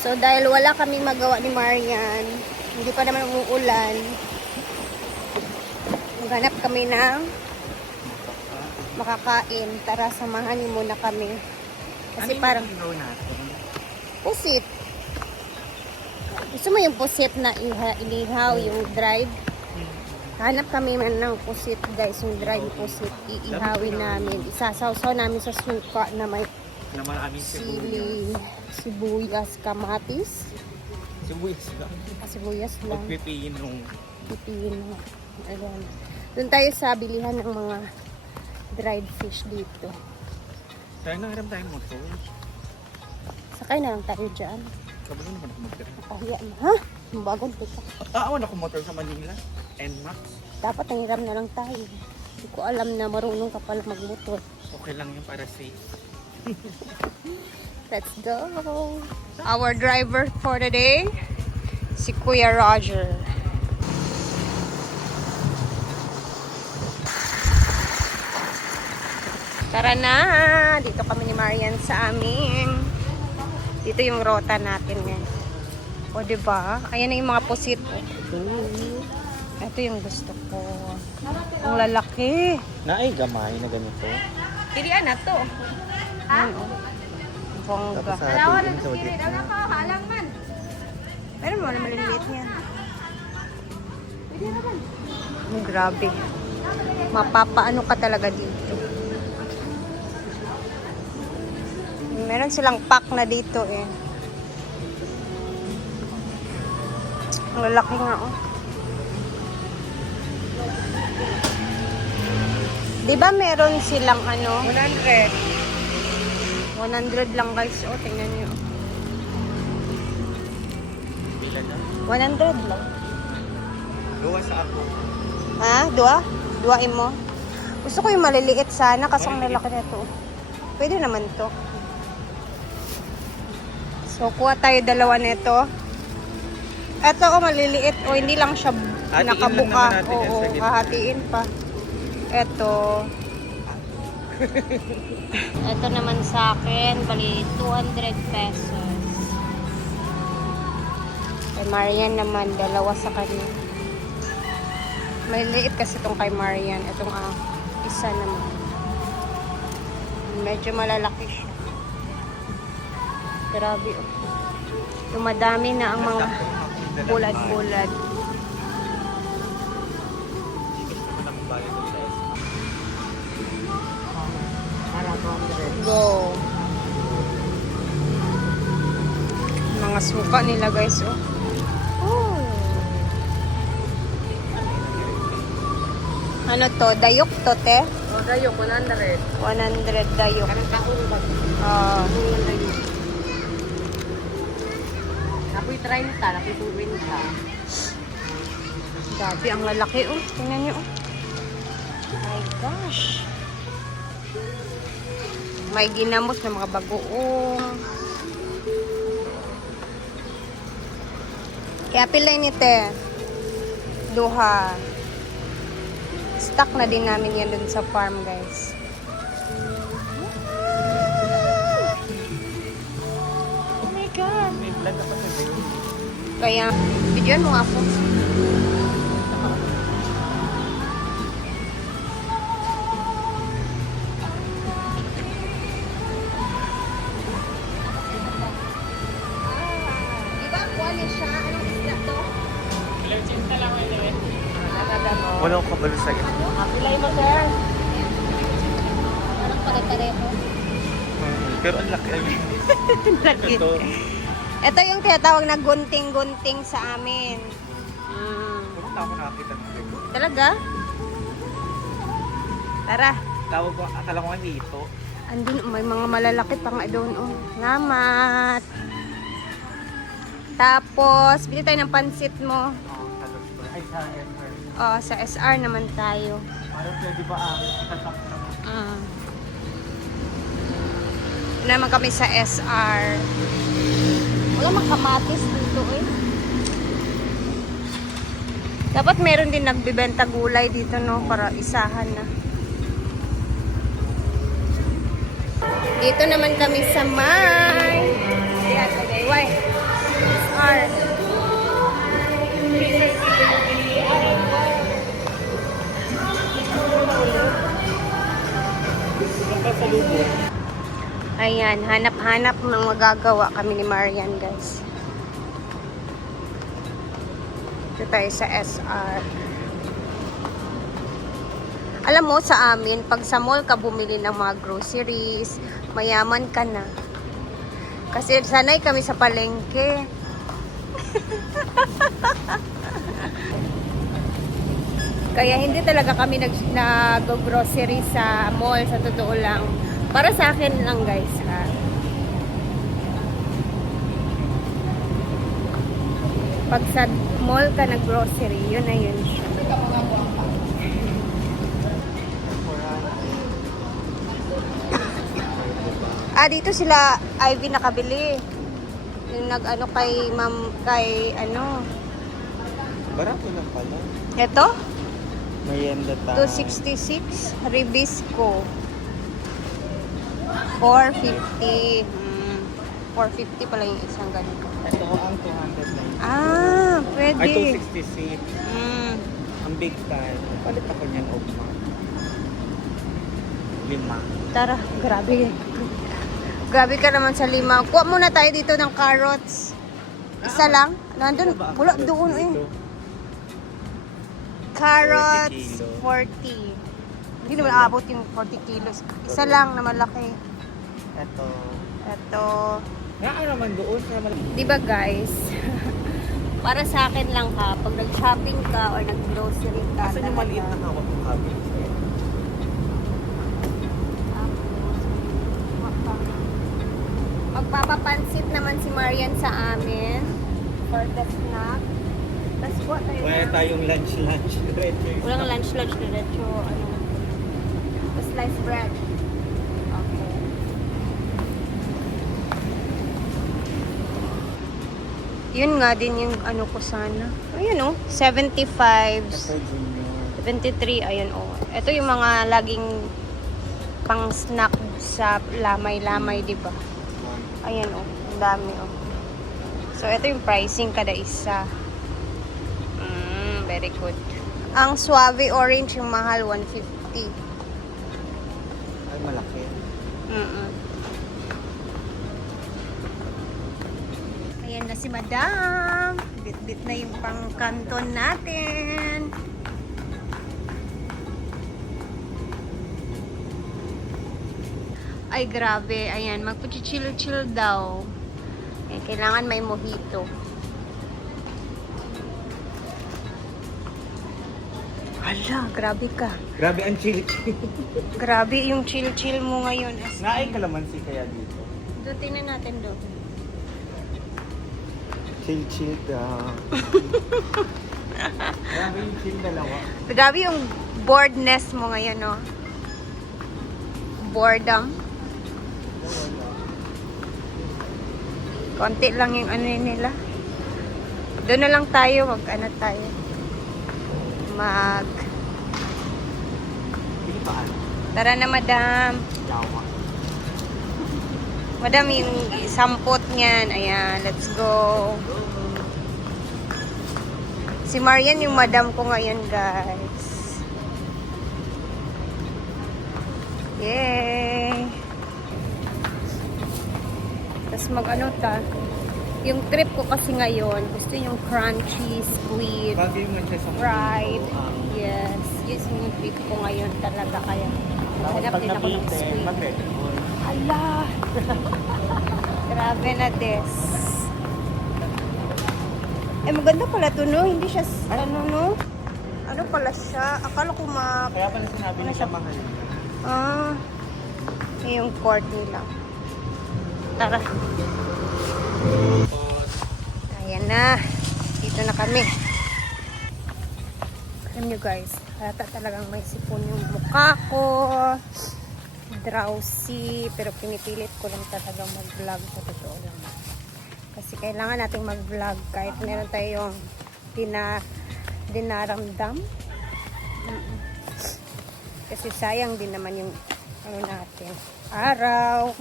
So, dahil wala kaming magawa ni Marian, hindi pa naman umuulan, maghanap kami ng makakain. Tara, samahan niyo muna kami. Kasi ano parang yung natin? pusit. Gusto mo yung pusit na inihaw, yung dried? Hanap kami man ng pusit, guys, yung dried pusit. Iihawin namin. Isasawsaw namin sa suka na may Na maraming sili, sibuyas, kamatis. Sibuyas lang. Sibuyas lang. Pagpipino. Pipino. Ayan. Doon tayo sa bilihan ng mga dried fish dito. Kaya nangaram tayo mo to. Sakay na lang tayo dyan. Kabalo naman ako motor. Kaya na. Ha? Mabagon ko pa. Awan ako motor sa Manila. NMAX. Dapat nangiram na lang tayo. Hindi ko alam na marunong ka pala magmotor. Okay lang yun para safe. Let's go. Our driver for the day, si Kuya Roger. Tara na. Dito kami ni Marian sa amin. Dito yung rota natin ngayon. O, diba? Ayan na yung mga pusit. Ito yung gusto ko. Ang lalaki. Naay gamay na ganito. Pilihan na to. Ha? Bongga. Alawa na sa Halang man. Meron mo na maliliit niya. Grabe. Mapapaano ka talaga dito. Meron silang pack na dito eh. Ang lalaki nga oh. Diba meron silang ano? 100 lang guys. O, tingnan nyo. 100 lang. Gawa sa ako. Ha? Dua? Duain mo? Gusto ko yung maliliit sana kasi ang lalaki na to. Pwede naman to. So, kuha tayo dalawa nito. Ito o, maliliit. O, hindi lang siya Hatiin nakabuka. lang naman natin yan Oo, sa gitna. hahatiin pa. Ito. Ito naman sa akin, bali 200 pesos. Kay Marian naman, dalawa sa kanya. Maliliit kasi itong kay Marian. Itong isa naman. Medyo malalaki siya. Grabe oh. Dumadami na ang mga bulad-bulad. Go. Mga suka nila guys oh. Oh. Ano to? Dayok to te? Oh, dayok, 100. 100 dayok. Karang kahong ba? Ah. Napoy 30, napoy 20. Grabe, ang lalaki oh. Tingnan nyo oh. My gosh. May ginamos na mga bagoong. Kaya pilay ni te. Duha. Stock na din namin yan dun sa farm guys. Oh my God. May vlog ako sa video. Kaya, videoan mo nga ako. Diba, kuha siya? Anong isla to? Wala ko kabalo sa gitna. Pilay mo, sir. Parang pare-pareho. Pero ang laki ay Laki. ito. Ito yung tinatawag na gunting-gunting sa amin. Pumunta ako nakakita ng video. Talaga? Tara. Tawag ko, akala ko nga dito. Andun, may mga malalaki pa nga doon. Oh. Salamat. Tapos, bili tayo ng pansit mo. Ay, sa SR. Oh, sa SR naman tayo. Parang pwede ba tatak naman? Naman kami sa SR. Wala makamatis dito eh. Dapat meron din nagbibenta gulay dito no para isahan na. Dito naman kami sa may Ayan, hanap-hanap ng magagawa kami ni Marian, guys. Ito tayo sa SR. Alam mo, sa amin, pag sa mall ka bumili ng mga groceries, mayaman ka na. Kasi sanay kami sa palengke. Kaya hindi talaga kami nag-grocery sa mall, sa totoo lang. Para sa akin lang, guys, ha. Pag sa mall ka nag-grocery, yun na yun siya. Dito sila Ivy nakabili. Yung nag-ano kay ma'am, kay ano. Barato lang pala. Ito? Mayenda 266 Ribisco. 450. 450 pala yung isang ganito. Ito ang 290. Pwede. Ay, 266. Mm. Ang big time. Palit ako niyan, Ogma. 5. Tara, grabe. Grabe ka naman sa 5. Kuha muna tayo dito ng carrots. Isa lang. Nandun, wala doon eh. Carrots, 40. Hindi naman aabot yung 40 kilos. Isa lang na malaki. Ito. Ito. Nga naman doon sa malaki. Di ba guys? Para sa akin lang ha, pag nag-shopping ka or nag-grocery ka. Asan yung maliit na hawak ng cabbage? Magpapapansit naman si Marian sa amin for the snack. Tapos what tayo Wala na? tayong lunch. Walang lunch diretso. Ano? Sliced bread. Okay. Yun nga din yung ano ko sana. Ayun oh, 75. Ito, Junior. 73, ayun oh. Ito yung mga laging pang snack sa lamay-lamay, di ba? Ayan oh, ang dami oh. So ito yung pricing kada isa. Very good. Ang Suave Orange yung mahal 150. Ay, malaki. Ayan na si Madam. Bit-bit na yung pang-kanton natin. Ay, grabe. Ayan, magpuchichill-chill daw. Eh, kailangan may mojito. Hala, grabe ka. Grabe ang chill. Grabe yung chill-chill mo ngayon. Naay kalamansi kaya dito. Doon, tingnan natin doon. Chill daw. Grabe yung chill dalawa. Grabe yung boredness mo ngayon, no? Boredom. Konti lang yung ano nila. Doon na lang tayo, ano tayo. Hindi pa ano. Tara na, Madam. Yawa. Madam, yung sampot niyan. Ayan, let's go. Si Marian yung madam ko ngayon, guys. Yay! Tapos mag-ano ta. Yung trip ko kasi ngayon, gusto yung crunchy, squid, Bagay mo siya sa fried. Yes, yes yung trip ko ngayon talaga. Kaya hanap din ako ng squid. mag-record. Ala! Grabe na des. Eh, maganda pala to, no? Hindi siya, ano, no? Ano pala siya? Akala ko Kaya pala sinabi niya siya mahal. yung court nila. Tara. Ayan na. Dito na kami. Alam nyo guys, halata talagang may sipon yung mukha ko. Drowsy. Pero pinipilit ko lang talaga mag-vlog sa totoo lang. Kasi kailangan nating mag-vlog kahit meron tayong dinaramdam. Kasi sayang din naman yung ano natin. Araw.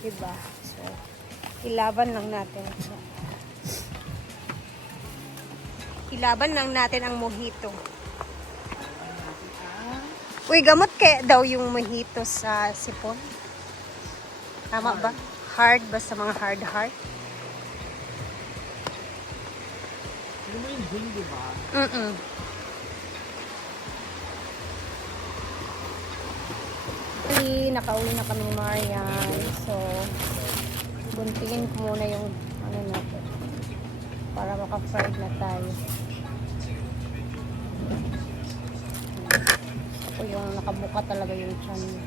Diba? So, ilaban lang natin. Ilaban lang natin ang mojito. Uy, gamot kaya daw yung mojito sa sipon? Tama ba? Hard, basta mga hard heart. Ano mo yung gin, di ba? Mm-mm. Nakauwi na kami ni Marian. So, buntingin ko muna yung ano natin. Para maka-fried na tayo. Ako yung nakabuka talaga yung tiyan.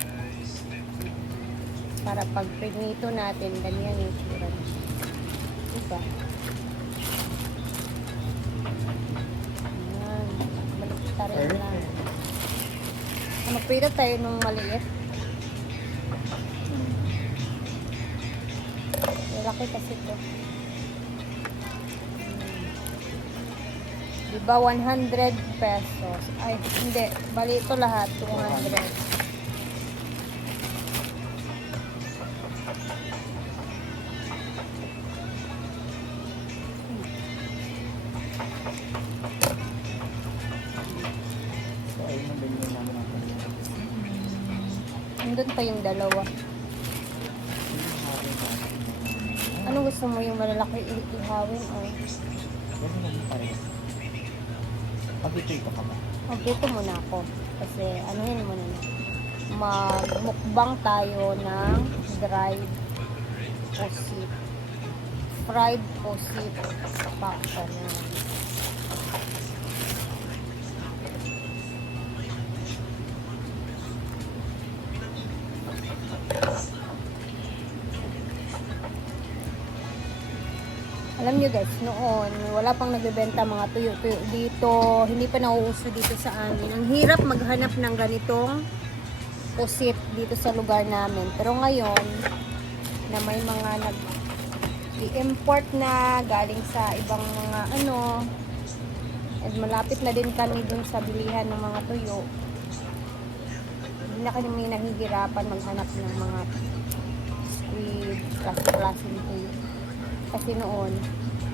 Para pag pinito natin, ganyan yung tsura niya. Diba? Ayan. Balik ta rin lang. Magprito tayo nung maliit. Laki kasi ito. Diba 100 pesos? Ay, hindi. Bali ito lahat. 200. So, ayun ang binili namin ang Nandun pa yung dalawa. Ano gusto mo, yung malalaki ihawin o? Ganun lang yung pares. Pag-itoy ka ba? Dito muna ako. Kasi anuhin muna na. Magmukbang tayo ng dried pusit. Fried pusit. Paksa na. Alam nyo guys, noon, wala pang nagbebenta mga tuyo-tuyo dito. Hindi pa nauuso dito sa amin. Ang hirap maghanap ng ganitong pusit dito sa lugar namin. Pero ngayon, na may mga nag-i-import na galing sa ibang mga ano, and malapit na din kami dun sa bilihan ng mga tuyo. Hindi na kami nahihirapan maghanap ng mga squid, klase-klaseng tuyo. Kasi noon,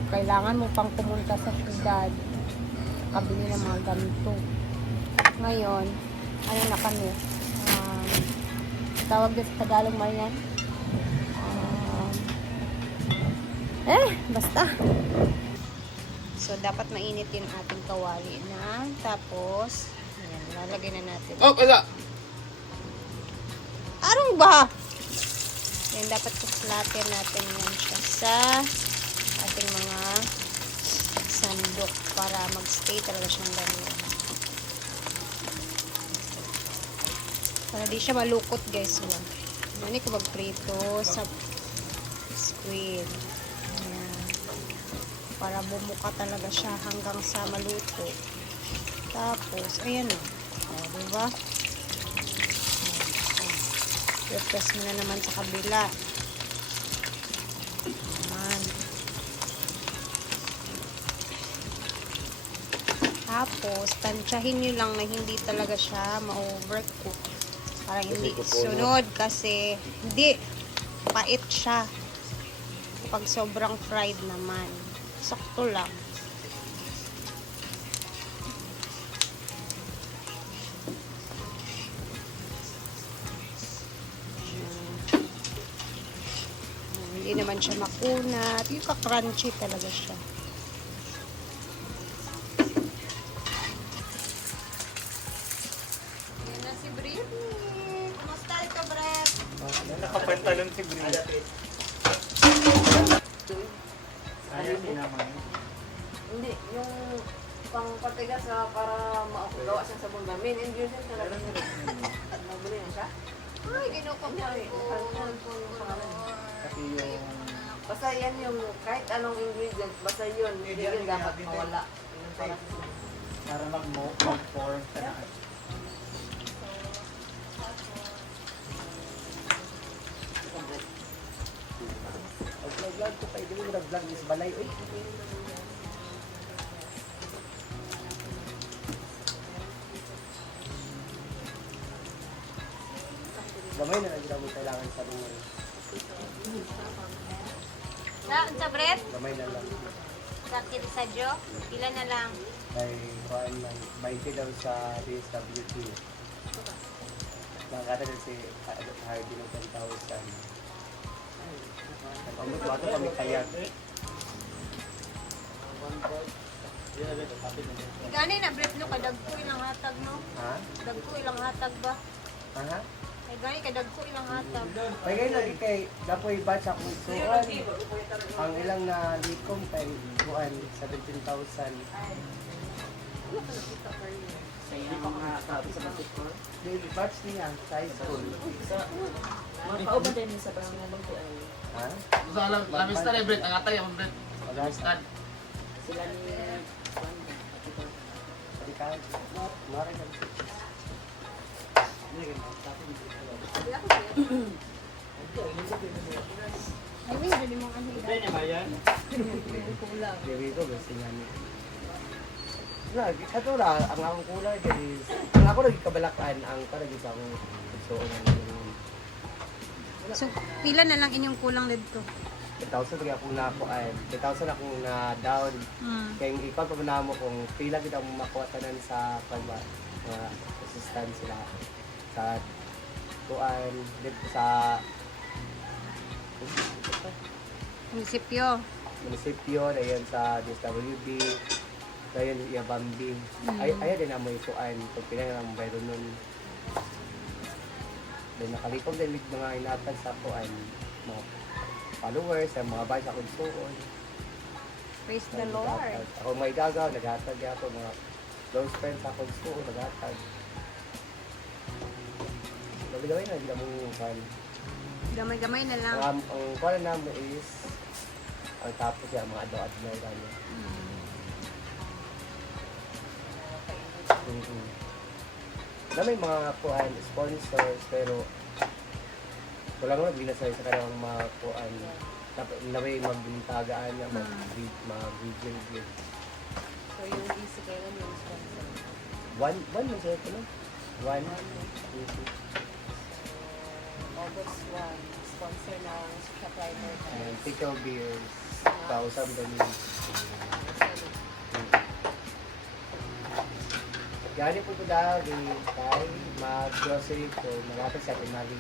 kailangan mo pang pumunta sa syudad, kabili ng mga ganito. Ngayon, ano na kami, tawag din sa Tagalog man yan. Basta. So, dapat mainit yung ating kawali na. Tapos, ayan, lalagay na natin. Oh, wala! Arong ba? Yan, dapat kuslatin natin yan siya sa ating mga sandok para mag-stay talaga siyang ganyan. Para di siya malukot guys. Mani ko magprito sa squid. Ayan. Para bumuka talaga siya hanggang sa maluto. Tapos, ayan o. Diba? I-press mo na naman sa kabila. Ayan. Tapos, tansyahin nyo lang na hindi talaga siya ma-overcook. Para hindi sunod kasi hindi pait siya. Pag sobrang fried naman. Sakto lang. Hindi naman siya makunat. Yung ka-crunchy talaga siya. Yan na si Britney. Kumusta ito, Brett? Nakapantalon si Brie. Ayun din naman. Hindi, yung pang-patigas para gawa siya sa bunda. Main ingredient talaga siya. Nabili na siya. Ay, ginukap niya ko. Kasi yung... Basta yan yung kahit anong ingredient, basta yun, hindi yun dapat mawala. Yun para Para mag-form ka na. Vlog ko kayo din yung vlog is balay. Uy! Gamay na lang ginamit kailangan sa lugar. Sa Brett? Gamay na lang. Sa Jo? Ilan na lang? Kay Juan lang. 20 daw sa DSWT. Nakakata na si Hardy ng 10,000. Pamot ba ito kami kayat? Gani na brief no kadagko ilang hatag no. Ha? Dagko ilang hatag ba? Aha? Ay gani kadagko ilang hatag. Pagay lagi kay dapoy batch ako suon. Ang ilang na likom kay kuan 17,000. Hindi pa nga tapos sa bakit ko. Daily batch niya sa high school. Mga kauban din sa Barangay ko ay Ha? Sa alam, lamista na Brett, ang atay ang Brett. Lamista. sila ni Wanda. Ati ko. Di ka. Mara ka. Ay wait, dali mo ano ila. Dili ko gusto niya ni. Na, kato ra ang akong kulay guys. Ang ako lagi kabalakan ang para gid ang suon ng So pila na lang inyong kulang dito. 1,000 lagi ako na ako ay 1,000 ako na down. Kaya ikaw pa na mo kung pila kita mo makuha tanan sa pagba assistant sila sa kuan dito sa Munisipyo. munisipyo dayon sa DSWD dayon Yabambi ay din na mo ikuan kung pila na mo bayro nun then nakalipog din mga inatag sa kuan mga followers sa mga batch ako suon. Praise the Lord. Ako may gagaw, naghatag ako, mga close friends ako gusto ko, naghatag. Gawin na, hindi na mong kan. Gamay-gamay na lang. Ang kuwan na mo is, ang tapos yan, mga adlaw-adlaw kanya. Na may mga kuwan, sponsors, pero wala nga binasay sa kanilang mga kuwan. Na may magbintagaan na mag-video. So yung easy kayo lang yung sponsor. One man siya ito no? One. August 1, sponsor ng Shoplighter. And pickle beers. Kausap kami. Gani po ko dahil kay mag-grocery ko. Malapit sa Pinali.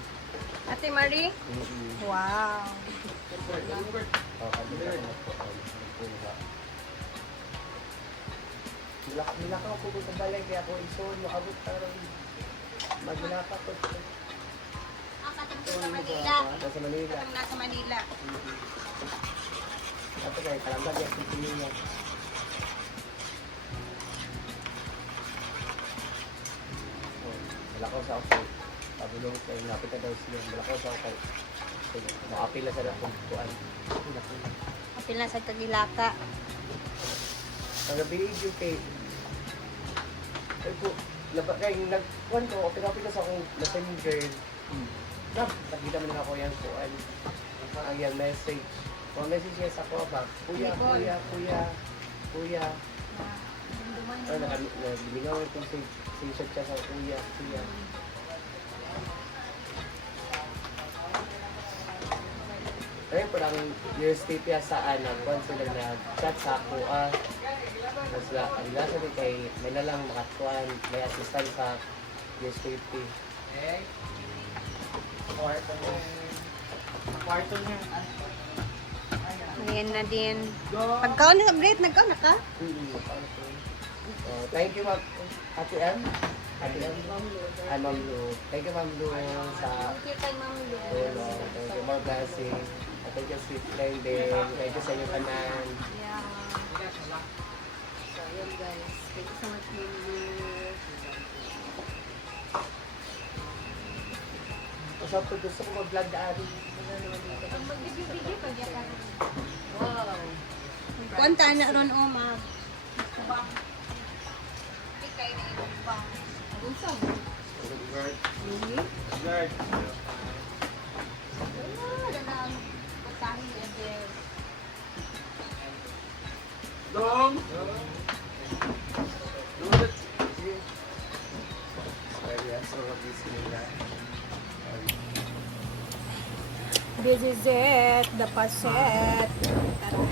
Ate Marie? Wow. Nilakaw ko sa balay kaya ako ison. Makabot parang magnilakaw ko. Sa Manila. Nasa Manila. Ang nasa Manila. Tapos kaya kalambag yan. Pipili niya. Malakaw sa ako. Pabulong kayo. Napit na daw sila. Malakaw sa ako. Makapil na sa dakong kuan. Kapil na sa Kagilaka. Ang nabidyo kay ko, nagkuhan ko, pinapit na sa akong messenger. Nakita mo na ako yan kuan. Ang yan message. Kung message niya sa ako ba, kuya. Nabilingawan ko siya sa kuya. Ayun po lang USTP saan kuan sila nag-chat sa ako mas ang lasa din kay may na lang makatuan may assistant sa USTP. Kwarto niya. Ayan na din. Pagkaon na sa bread, nagkaon na ka? Thank you Ma'am Ate M. Ate M. Ay Ma'am Lu. Thank you Ma'am Lu sa Thank you kay Ma'am Lu. tulong. Thank you more blessing. Thank you sweet friend din. Thank you sa inyo kanan. Yeah. So yun guys, thank you so much Lulu. Usap ko gusto ko mag-vlog daan. Mag-video-video pag yata. Wow! Kuwanta na ron o mag. Ikay na ibang pa. Unsa? Guard. Wala na ang pagkahin niya there. Dong! This is it, the paset. Tara.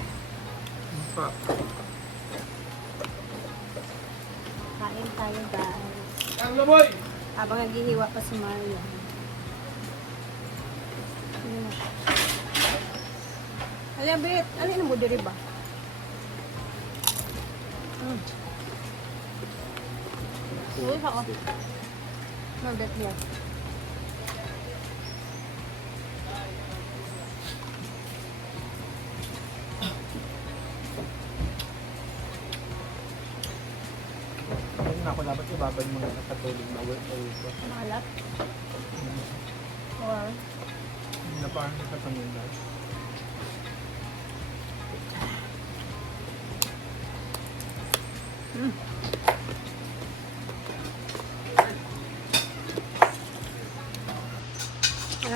Kain tayo guys. Ang laboy! Habang naghihiwa pa si Mario. Alabit, alin mo diri ba? Uy, ako. Mabit mo. Ayun ako dapat ibabad mo na sa tubig bago ito. Malat. Or, Hindi na parang nakatanong na.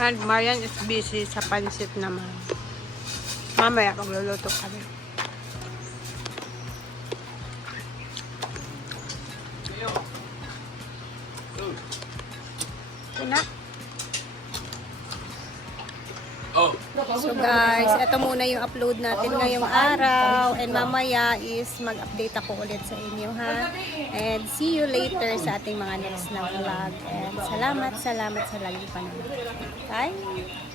ayan, Marian is busy sa pansit naman. Mamaya magluluto kami. Ito na. Oh. So guys, ito muna yung upload natin ngayong araw. And mamaya is mag-update ako ulit sa inyo ha. And see you later sa ating mga next na vlog. And salamat sa lagi panonood. Bye!